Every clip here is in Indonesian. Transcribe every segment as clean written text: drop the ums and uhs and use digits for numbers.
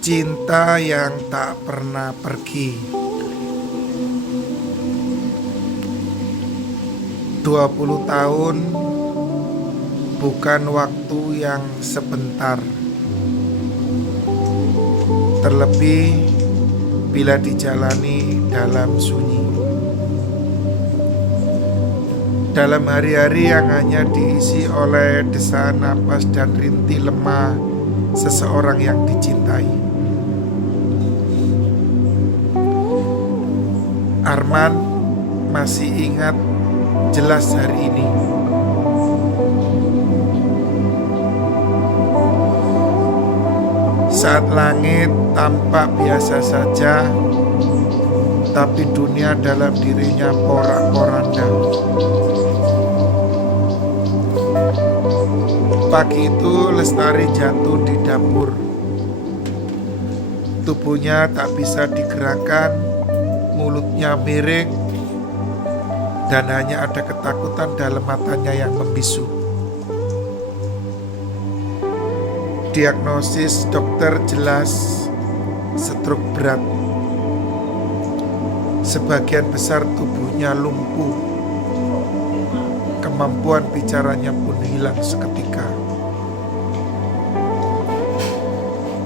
Cinta yang tak pernah pergi. 20 tahun bukan waktu yang sebentar. Terlebih bila dijalani dalam sunyi. Dalam hari-hari yang hanya diisi oleh desaan napas dan rintih lemah seseorang yang dicintai. Arman masih ingat jelas hari ini. Saat langit tampak biasa saja, tapi dunia dalam dirinya porak-poranda. Pagi itu Lestari jatuh di dapur. Tubuhnya tak bisa digerakkan, mulutnya miring, dan hanya ada ketakutan dalam matanya yang membisu. Diagnosis dokter jelas stroke berat. Sebagian besar tubuhnya lumpuh. Kemampuan bicaranya pun hilang seketika.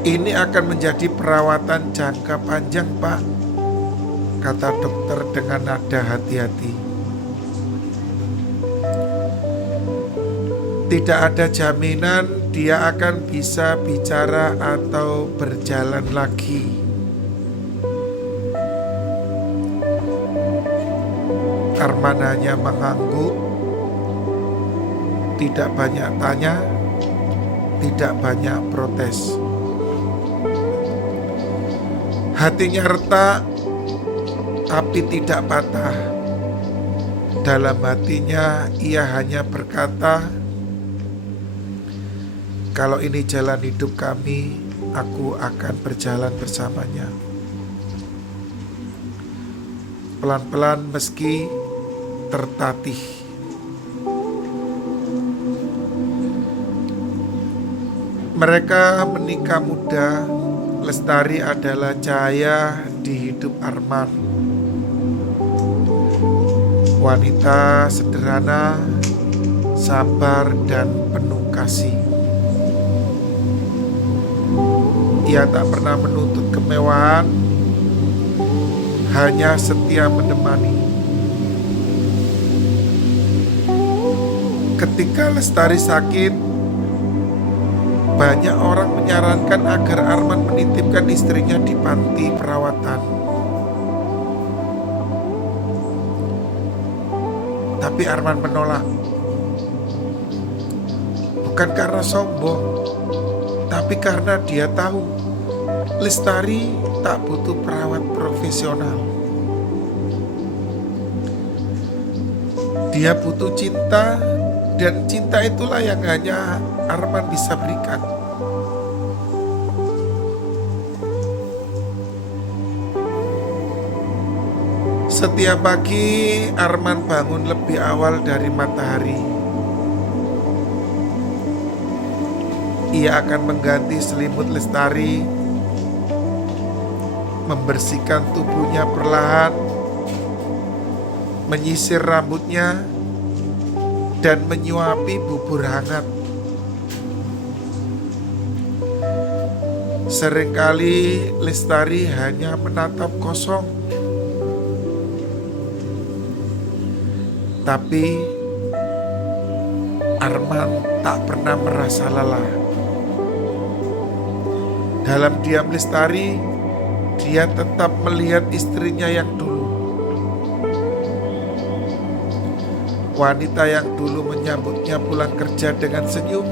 Ini akan menjadi perawatan jangka panjang, Pak, kata dokter dengan nada hati-hati. Tidak ada jaminan dia akan bisa bicara atau berjalan lagi. Arman hanya mengangguk, tidak banyak tanya, tidak banyak protes. Hatinya retak, tapi tidak patah. Dalam hatinya ia hanya berkata, "Kalau ini jalan hidup kami, aku akan berjalan bersamanya." Pelan-pelan meski tertatih. Mereka menikah muda. Lestari adalah cahaya di hidup Arman. Wanita sederhana, sabar dan penuh kasih. Ia tak pernah menuntut kemewahan, hanya setia menemani. Ketika Lestari sakit, banyak orang menyarankan agar Arman menitipkan istrinya di panti perawatan. Tapi Arman menolak. Bukan karena sombong, tapi karena dia tahu Lestari tak butuh perawat profesional. Dia butuh cinta, dan cinta itulah yang hanya Arman bisa berikan. Setiap pagi Arman bangun lebih awal dari matahari. Ia akan mengganti selimut Lestari, membersihkan tubuhnya perlahan, menyisir rambutnya, dan menyuapi bubur hangat. Seringkali Lestari hanya menatap kosong. Tapi Arman tak pernah merasa lelah. Dalam diam Lestari, dia tetap melihat istrinya yang dulu. Wanita yang dulu menyambutnya pulang kerja dengan senyum.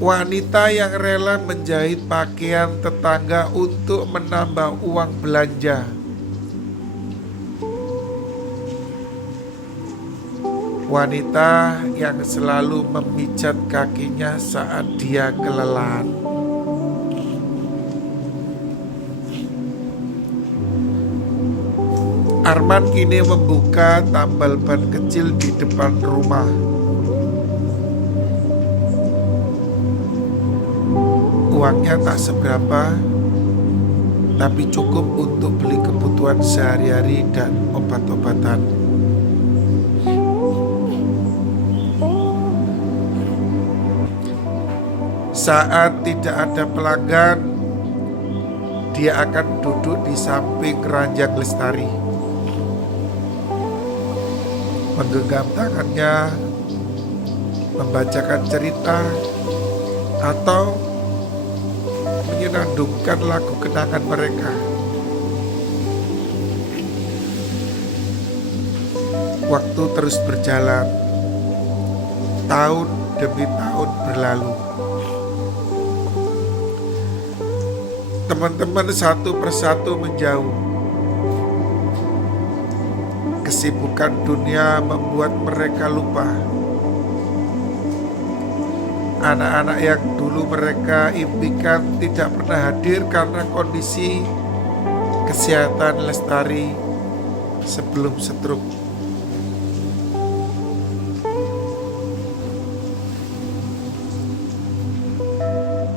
Wanita yang rela menjahit pakaian tetangga untuk menambah uang belanja. Wanita yang selalu memijat kakinya saat dia kelelahan. Arman kini membuka tambal ban kecil di depan rumah. Uangnya tak seberapa, tapi cukup untuk beli kebutuhan sehari-hari dan obat-obatan. Saat tidak ada pelanggan, dia akan duduk di samping ranjang Lestari, menggenggam tangannya, membacakan cerita, atau menyenandungkan lagu kenangan mereka. Waktu terus berjalan, tahun demi tahun berlalu. Teman-teman satu persatu menjauh. Kesibukan dunia membuat mereka lupa. Anak-anak yang dulu mereka impikan tidak pernah hadir karena kondisi kesehatan Lestari sebelum stroke.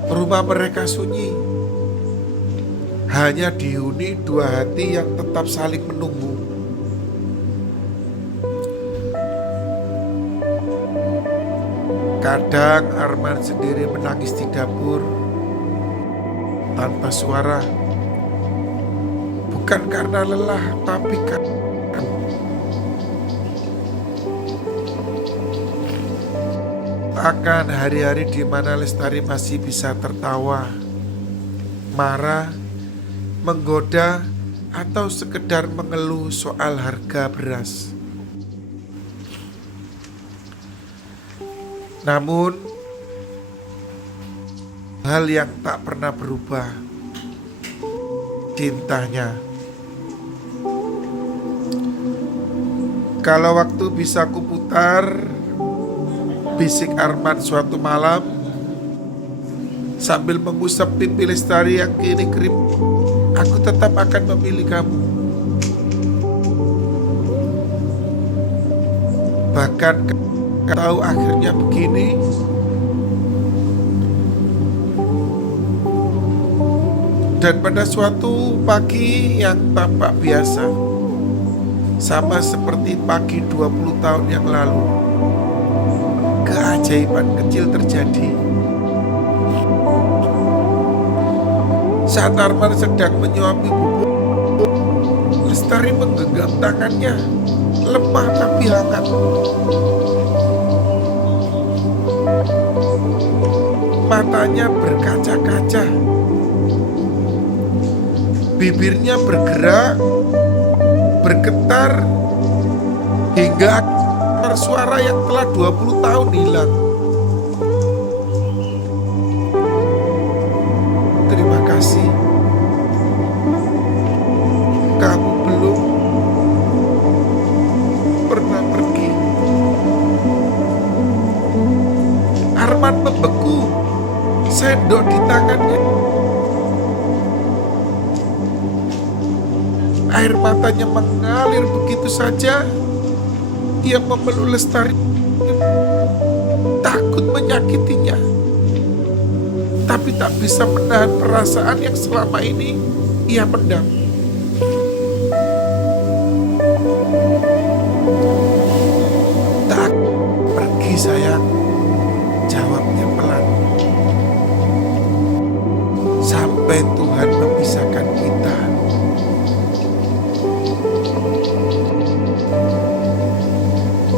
Rumah mereka sunyi. Hanya dihuni dua hati yang tetap saling menunggu. Kadang Arman sendiri menangis di dapur tanpa suara. Bukan karena lelah, tapi karena akan hari-hari di mana Lestari masih bisa tertawa, marah, menggoda, atau sekedar mengeluh soal harga beras. Namun, hal yang tak pernah berubah, cintanya. Kalau waktu bisa kuputar, bisik Arman suatu malam sambil mengusap pipi Lestari yang kini kering. Aku tetap akan memilih kamu. Bahkan tahu akhirnya begini. Dan pada suatu pagi yang tampak biasa, sama seperti pagi 20 tahun yang lalu, keajaiban kecil terjadi. Saat Arman sedang menyuapi bubuk, Lestari menggenggam tangannya, lemah tapi hangat. Matanya berkaca-kaca, bibirnya bergerak, bergetar, hingga suara yang telah 20 tahun hilang. Terima kasih. Kamu belum pernah pergi. Arman membeku, sendok di tangannya. Air matanya mengalir begitu saja. Ia memeluk Lestari, takut menyakitinya, tapi tak bisa menahan perasaan yang selama ini ia pendam. Tak pergi sayang, jawabnya pelan. Sampai Tuhan memisahkan kita.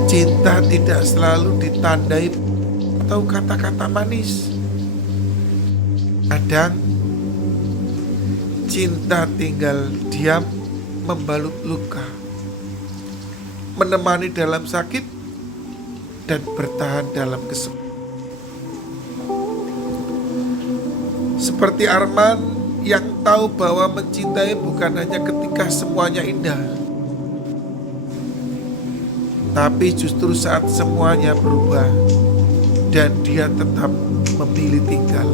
Cinta tidak selalu ditandai atau kata-kata manis. Kadang cinta tinggal diam membalut luka, menemani dalam sakit dan bertahan dalam kesepian. Seperti Arman yang tahu bahwa mencintai bukan hanya ketika semuanya indah, tapi justru saat semuanya berubah dan dia tetap memilih tinggal.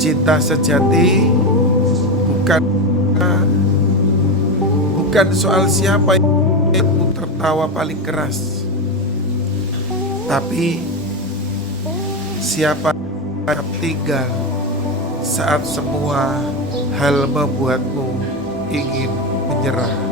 Cinta sejati bukan soal siapa yang tertawa paling keras, tapi Siapa yang tinggal saat semua hal membuatmu ingin menyerah?